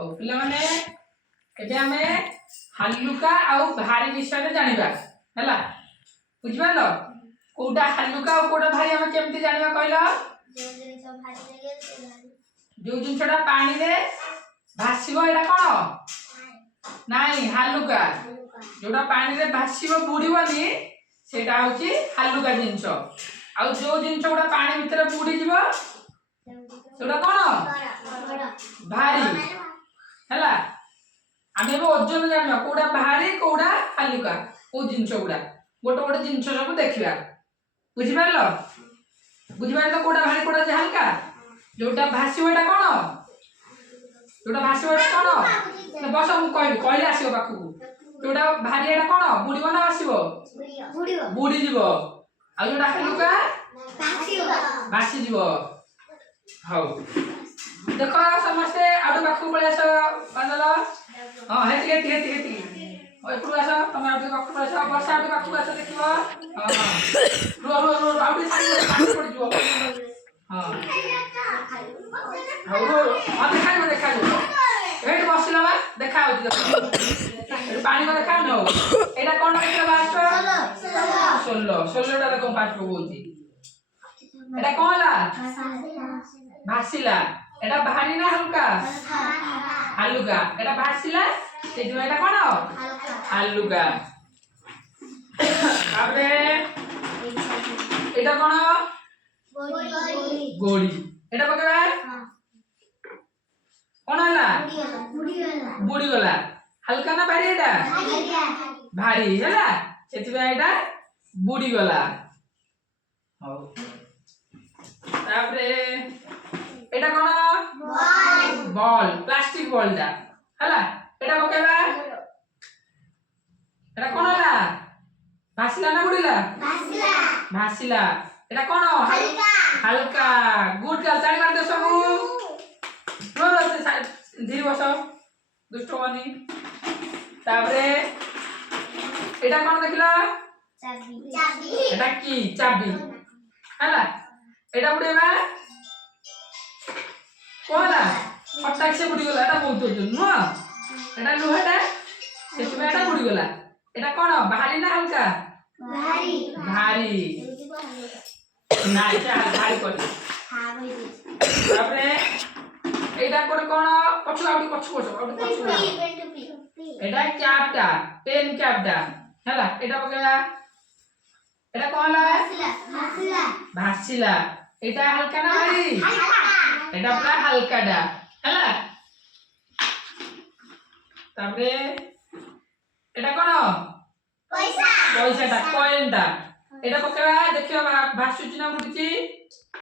ଆଉ ପିଲାମାନେ ଏବେ ଆମେ ହାଲୁକା ଆଉ ଭାରି ବିଷୟରେ ଜାଣିବା ହେଲା ବୁଝିପାରିଲ କୋଉଟା ହାଲୁକା ଆଉ କୋଉଟା ଭାରି ଆମେ କେମିତି ଜାଣିବା କହିଲ ଯୋଉ ଜିନିଷଟା ପାଣିରେ ଭାସିବ ଏଟା କଣ ନାଇଁ ହାଲୁକା जोटा पानी रे भासीबो बुडीबनी सेटा होची हालुका जिंस आ जो जिंस गुडा पानी भीतर बुडी जीवो सेटा कोन भारी हैला आमे एबो ओजन जानबा कोडा भारी कोडा हालुका को जिंस गुडा गोटे गोटे जिंस सब देखिबा बुझि पारलो कोडा भारी कोडा हल्का जोटा भासीबो एटा कोन जोटा भासीबो एटा कोन बस मु कहले आसीबो पाखु जोटा भारी एटा कोन बुडीबो ना आसीबो बुडी जीवो आ जोटा हल्का भासी जीवो हाउ देखो समस्त आडू पाखु पळे आसो बांदलो हां हेती ओय पुरु आसो तमे आडू पाखु पळे आसो वर्षा आडू पाखु आसो देखिबो हां रो आडू साइड पानी पड़ जीवो हां हाउ रो देखाइबो एट बसिला बा देखा होती देखो पानी में देखा न एटा कोन देखला बास्ट सोल्लो टा देखो पाट होती एटा कोनला भासीला एटा भारी ना हल्का हल्का एटा भासीला से जो एटा कोन हल्का तापरे एटा कोन गोड़ी एटा पकेबा कोन हला बुडी गला हल्का ना भारी एटा भारी हैला सेति बा एटा बुडी गला हो तापरे एटा कोन बॉल प्लास्टिक बॉल दा हैला एटा पकेबा एटा कोन हला भासीला ना बुडीला भासीला एटा कोन हल्का गुड गर्ल ताली मार दे सबु रो धीरे बस दुष्ट बनी तापरे एटा कोन देखला चाबी एटा की चाबी हैला एटा बुडेबा कोला फटाक से बुडी गला एटा बहुत होतो नो एटा लोहाटा सेति एटा बुडी गला एटा कोन भारी ना हल्का भारी ना एटा भारी कोनी तापरे एटा कोन कोन पछु पछु एटा कैपटा पेन कैपटा हैला एटा पकेला एटा कोन ला भासीला एटा हल्का ना भारी एटा पूरा हल्का डा हैला तापरे एटा कोन पैसा टा कॉइन टा एटा पकेला देखियो भासुची ना बुडीची